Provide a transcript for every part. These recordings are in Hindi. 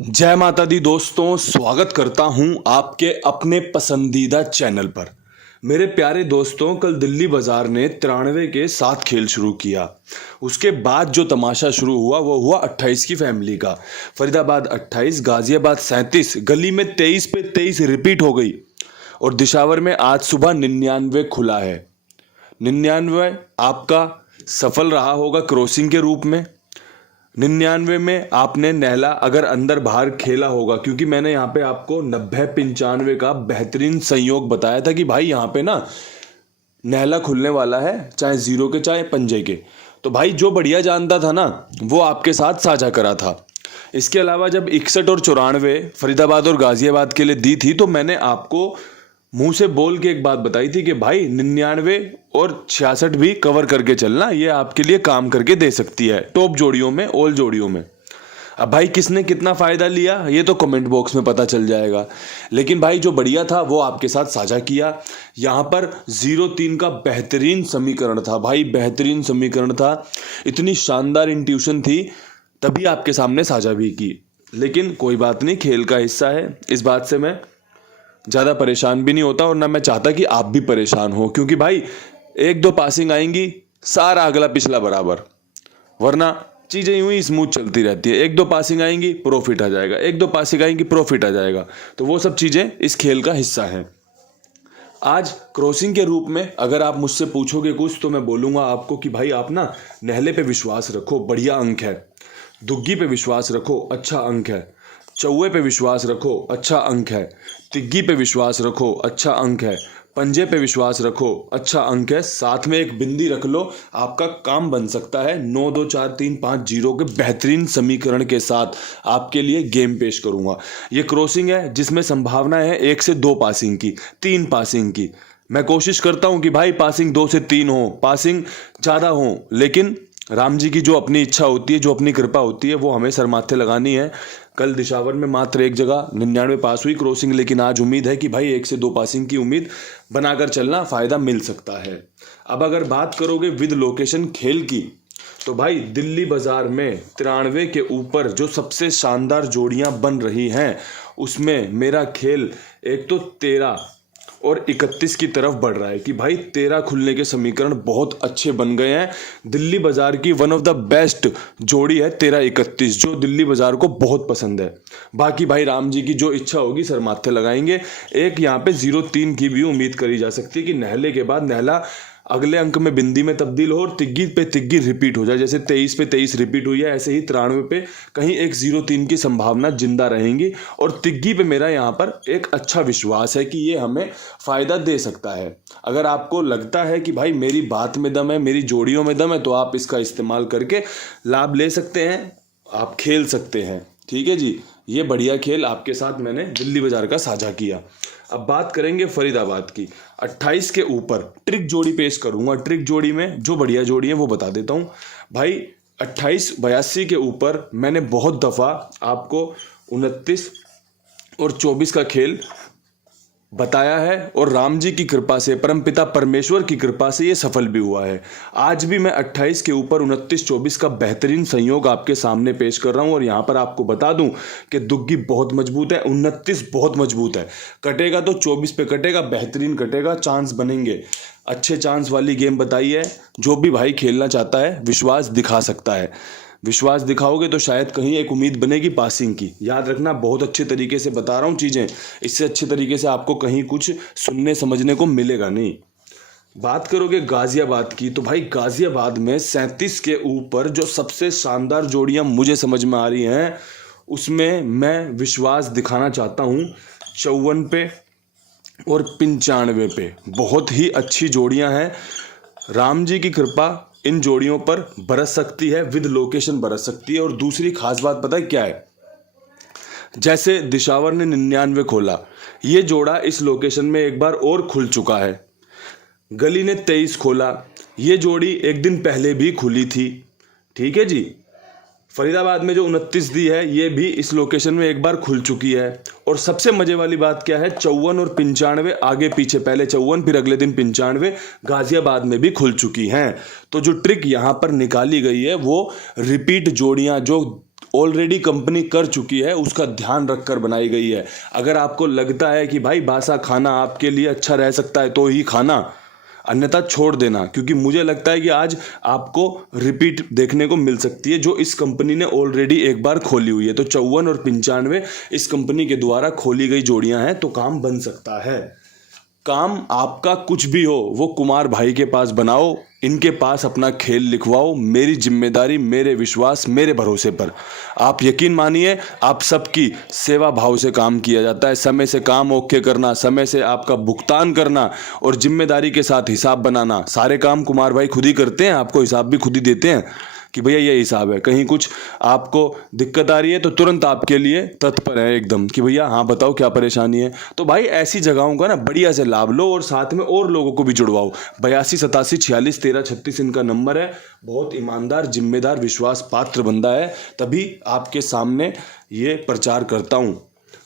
जय माता दी दोस्तों, स्वागत करता हूं आपके अपने पसंदीदा चैनल पर। मेरे प्यारे दोस्तों, कल दिल्ली बाजार ने 93 के साथ खेल शुरू किया। उसके बाद जो तमाशा शुरू हुआ वो हुआ 28 की फैमिली का। फरीदाबाद 28, गाजियाबाद 37, गली में 23 पे 23 रिपीट हो गई। और दिशावर में आज सुबह 99 खुला है। 99 आपका सफल रहा होगा क्रॉसिंग के रूप में। 99 में आपने नहला अगर अंदर बाहर खेला होगा, क्योंकि मैंने यहाँ पे आपको 90-95 का बेहतरीन संयोग बताया था कि भाई यहाँ पे ना नहला खुलने वाला है, चाहे जीरो के चाहे पंजे के। तो भाई जो बढ़िया जानता था ना वो आपके साथ साझा करा था। इसके अलावा जब 61 और 94 फरीदाबाद और गाजियाबाद के लिए दी थी तो मैंने आपको मुंह से बोल के एक बात बताई थी कि भाई 99 और 66 भी कवर करके चलना, ये आपके लिए काम करके दे सकती है टॉप जोड़ियों में, ऑल जोड़ियों में। अब भाई किसने कितना फायदा लिया ये तो कमेंट बॉक्स में पता चल जाएगा, लेकिन भाई जो बढ़िया था वो आपके साथ साझा किया। यहाँ पर 0-3 का बेहतरीन समीकरण था भाई, बेहतरीन समीकरण था, इतनी शानदार इंट्यूशन थी, तभी आपके सामने साझा भी की। लेकिन कोई बात नहीं, खेल का हिस्सा है, इस बात से मैं ज़्यादा परेशान भी नहीं होता और ना मैं चाहता कि आप भी परेशान हो, क्योंकि भाई 1-2 पासिंग आएंगी सारा अगला पिछला बराबर, वरना चीज़ें यूं ही स्मूथ चलती रहती है। 1-2 पासिंग आएंगी प्रॉफिट आ जाएगा, 1-2 पासिंग आएंगी प्रॉफिट आ जाएगा। तो वो सब चीज़ें इस खेल का हिस्सा हैं। आज क्रॉसिंग के रूप में अगर आप मुझसे पूछोगे कुछ तो मैं बोलूँगा आपको कि भाई आप ना नहले पे विश्वास रखो, बढ़िया अंक है। दुग्गी पे विश्वास रखो, अच्छा अंक है। चौवे पे विश्वास रखो, अच्छा अंक है। तिग्गी पे विश्वास रखो, अच्छा अंक है। पंजे पे विश्वास रखो, अच्छा अंक है। साथ में एक बिंदी रख लो, आपका काम बन सकता है। 9 2 4 3 5 0 के बेहतरीन समीकरण के साथ आपके लिए गेम पेश करूंगा। ये क्रॉसिंग है जिसमें संभावना है 1 से 2 पासिंग की, 3 पासिंग की। मैं कोशिश करता हूं कि भाई पासिंग 2 से 3 हो, पासिंग ज़्यादा हो, लेकिन राम जी की जो अपनी इच्छा होती है, जो अपनी कृपा होती है, वो हमें सर माथे लगानी है। कल दिशावर में मात्र एक जगह 99 पास हुई क्रॉसिंग, लेकिन आज उम्मीद है कि भाई 1 से 2 पासिंग की उम्मीद बनाकर चलना, फायदा मिल सकता है। अब अगर बात करोगे विद लोकेशन खेल की, तो भाई दिल्ली बाजार में 93 के ऊपर जो सबसे शानदार जोड़ियां बन रही हैं उसमें मेरा खेल एक तो 13 और 31 की तरफ बढ़ रहा है कि भाई 13 खुलने के समीकरण बहुत अच्छे बन गए हैं। दिल्ली बाजार की वन ऑफ द बेस्ट जोड़ी है 13-31, जो दिल्ली बाजार को बहुत पसंद है। बाकी भाई राम जी की जो इच्छा होगी सर माथे लगाएंगे। एक यहाँ पे 0-3 की भी उम्मीद करी जा सकती है कि नहले के बाद नहला अगले अंक में बिंदी में तब्दील हो और तिग्गी पे तिग्गी रिपीट हो जाए। जैसे 23 पे 23 रिपीट हुई है, ऐसे ही 93 पे कहीं एक 0-3 की संभावना जिंदा रहेंगी। और तिग्गी पे मेरा यहाँ पर एक अच्छा विश्वास है कि ये हमें फायदा दे सकता है। अगर आपको लगता है कि भाई मेरी बात में दम है, मेरी जोड़ियों में दम है, तो आप इसका इस्तेमाल करके लाभ ले सकते हैं, आप खेल सकते हैं। ठीक है जी, ये बढ़िया खेल आपके साथ मैंने दिल्ली बाजार का साझा किया। अब बात करेंगे फरीदाबाद की। 28 के ऊपर ट्रिक जोड़ी पेश करूंगा। ट्रिक जोड़ी में जो बढ़िया जोड़ी है वो बता देता हूं भाई। 28-82 के ऊपर मैंने बहुत दफ़ा आपको 29 और 24 का खेल बताया है और राम जी की कृपा से, परमपिता परमेश्वर की कृपा से ये सफल भी हुआ है। आज भी मैं 28 के ऊपर 29-24 का बेहतरीन संयोग आपके सामने पेश कर रहा हूं। और यहाँ पर आपको बता दूं कि दुग्गी बहुत मजबूत है, 29 बहुत मजबूत है। कटेगा तो 24 पे कटेगा, बेहतरीन कटेगा, चांस बनेंगे। अच्छे चांस वाली गेम बताई है। जो भी भाई खेलना चाहता है विश्वास दिखा सकता है। विश्वास दिखाओगे तो शायद कहीं एक उम्मीद बनेगी पासिंग की। याद रखना, बहुत अच्छे तरीके से बता रहा हूँ चीज़ें, इससे अच्छे तरीके से आपको कहीं कुछ सुनने समझने को मिलेगा नहीं। बात करोगे गाजियाबाद की, तो भाई गाजियाबाद में 37 के ऊपर जो सबसे शानदार जोड़ियां मुझे समझ में आ रही हैं उसमें मैं विश्वास दिखाना चाहता हूँ 54 पे और 95 पे। बहुत ही अच्छी जोड़ियां हैं। राम जी की कृपा इन जोड़ियों पर बरस सकती है, विद लोकेशन बरस सकती है। और दूसरी खास बात पता है क्या है? जैसे दिशावर ने 99 खोला, ये जोड़ा इस लोकेशन में एक बार और खुल चुका है। गली ने 23 खोला, ये जोड़ी एक दिन पहले भी खुली थी। ठीक है जी। फरीदाबाद में जो 29 दी है ये भी इस लोकेशन में एक बार खुल चुकी है। और सबसे मजे वाली बात क्या है, 54 और 95 आगे पीछे, पहले 54 फिर अगले दिन 95 गाजियाबाद में भी खुल चुकी हैं। तो जो ट्रिक यहाँ पर निकाली गई है वो रिपीट जोड़ियाँ जो ऑलरेडी कंपनी कर चुकी है उसका ध्यान रखकर बनाई गई है। अगर आपको लगता है कि भाई बासा खाना आपके लिए अच्छा रह सकता है तो ही खाना, अन्यथा छोड़ देना, क्योंकि मुझे लगता है कि आज आपको रिपीट देखने को मिल सकती है जो इस कंपनी ने ऑलरेडी एक बार खोली हुई है। तो 54 और 95 इस कंपनी के द्वारा खोली गई जोड़ियां हैं, तो काम बन सकता है। काम आपका कुछ भी हो वो कुमार भाई के पास बनाओ, इनके पास अपना खेल लिखवाओ, मेरी जिम्मेदारी, मेरे विश्वास, मेरे भरोसे पर। आप यकीन मानिए, आप सबकी सेवा भाव से काम किया जाता है। समय से काम ओके करना, समय से आपका भुगतान करना और जिम्मेदारी के साथ हिसाब बनाना, सारे काम कुमार भाई खुद ही करते हैं, आपको हिसाब भी खुद ही देते हैं कि भैया ये हिसाब है। कहीं कुछ आपको दिक्कत आ रही है तो तुरंत आपके लिए तत्पर है एकदम कि भैया हाँ बताओ क्या परेशानी है। तो भाई ऐसी जगहों का ना बढ़िया से लाभ लो और साथ में और लोगों को भी जुड़वाओ। 82 87 46 13 36 इनका नंबर है। बहुत ईमानदार, जिम्मेदार, विश्वास पात्र बंदा है, तभी आपके सामने ये प्रचार करता हूँ।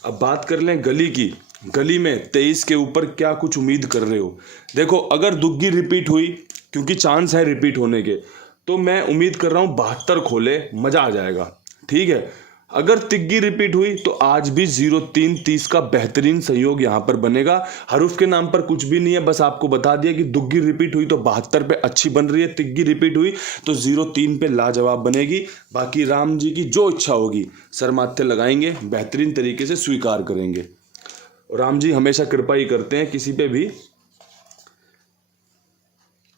अब बात कर लें गली की। गली में 23 के ऊपर क्या कुछ उम्मीद कर रहे हो? देखो, अगर दुग्गी रिपीट हुई, क्योंकि चांस है रिपीट होने के, तो मैं उम्मीद कर रहा हूं 72 खोले, मजा आ जाएगा। ठीक है। अगर तिग्गी रिपीट हुई तो आज भी 0330 का बेहतरीन सहयोग यहां पर बनेगा। हरूफ के नाम पर कुछ भी नहीं है, बस आपको बता दिया कि दुग्गी रिपीट हुई तो 72 पे अच्छी बन रही है, तिग्गी रिपीट हुई तो 03 पे लाजवाब बनेगी। बाकी राम जी की जो इच्छा होगी सर माथे लगाएंगे, बेहतरीन तरीके से स्वीकार करेंगे। राम जी हमेशा कृपा ही करते हैं किसी पे भी।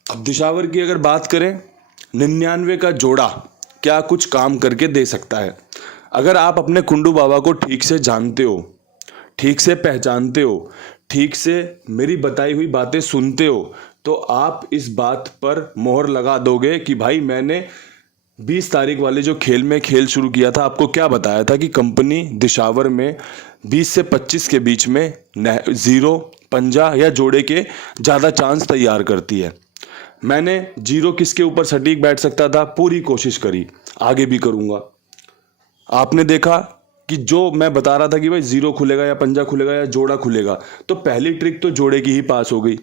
अब दिशावर की अगर बात करें, 99 का जोड़ा क्या कुछ काम करके दे सकता है। अगर आप अपने कुंडू बाबा को ठीक से जानते हो, ठीक से पहचानते हो, ठीक से मेरी बताई हुई बातें सुनते हो, तो आप इस बात पर मोहर लगा दोगे कि भाई मैंने 20 तारीख वाले जो खेल में खेल शुरू किया था, आपको क्या बताया था कि कंपनी दिशावर में 20 से 25 के बीच में जीरो, पंजा या जोड़े के ज़्यादा चांस तैयार करती है। मैंने जीरो किसके ऊपर सटीक बैठ सकता था, पूरी कोशिश करी, आगे भी करूंगा। आपने देखा कि जो मैं बता रहा था कि भाई जीरो खुलेगा या पंजा खुलेगा या जोड़ा खुलेगा, तो पहली ट्रिक तो जोड़े की ही पास हो गई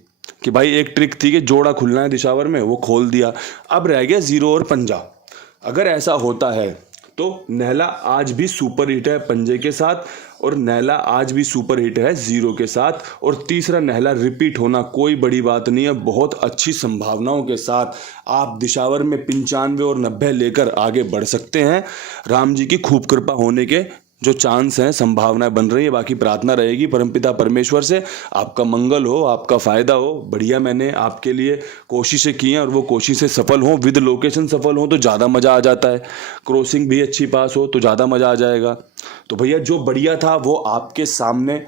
कि भाई एक ट्रिक थी कि जोड़ा खुलना है दिशावर में, वो खोल दिया। अब रह गया जीरो और पंजा। अगर ऐसा होता है तो नहला आज भी सुपर हिट है पंजे के साथ, और नहला आज भी सुपर हिट है जीरो के साथ, और तीसरा नहला रिपीट होना कोई बड़ी बात नहीं है। बहुत अच्छी संभावनाओं के साथ आप दिशावर में 95 और 90 लेकर आगे बढ़ सकते हैं। राम जी की खूब कृपा होने के जो चांस हैं, संभावनाएं बन रही है। बाकी प्रार्थना रहेगी परमपिता परमेश्वर से आपका मंगल हो, आपका फायदा हो। बढ़िया मैंने आपके लिए कोशिशें की हैं और वो कोशिशें सफल हों, विद लोकेशन सफल हों तो ज़्यादा मज़ा आ जाता है। क्रॉसिंग भी अच्छी पास हो तो ज़्यादा मज़ा आ जाएगा। तो भैया जो बढ़िया था वो आपके सामने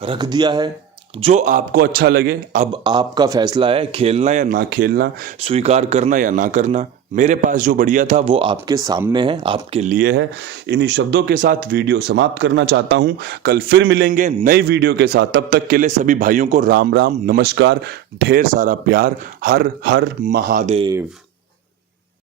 रख दिया है। जो आपको अच्छा लगे, अब आपका फैसला है, खेलना या ना खेलना, स्वीकार करना या ना करना। मेरे पास जो बढ़िया था वो आपके सामने है, आपके लिए है। इन्हीं शब्दों के साथ वीडियो समाप्त करना चाहता हूं। कल फिर मिलेंगे नई वीडियो के साथ। तब तक के लिए सभी भाइयों को राम राम, नमस्कार, ढेर सारा प्यार। हर हर महादेव।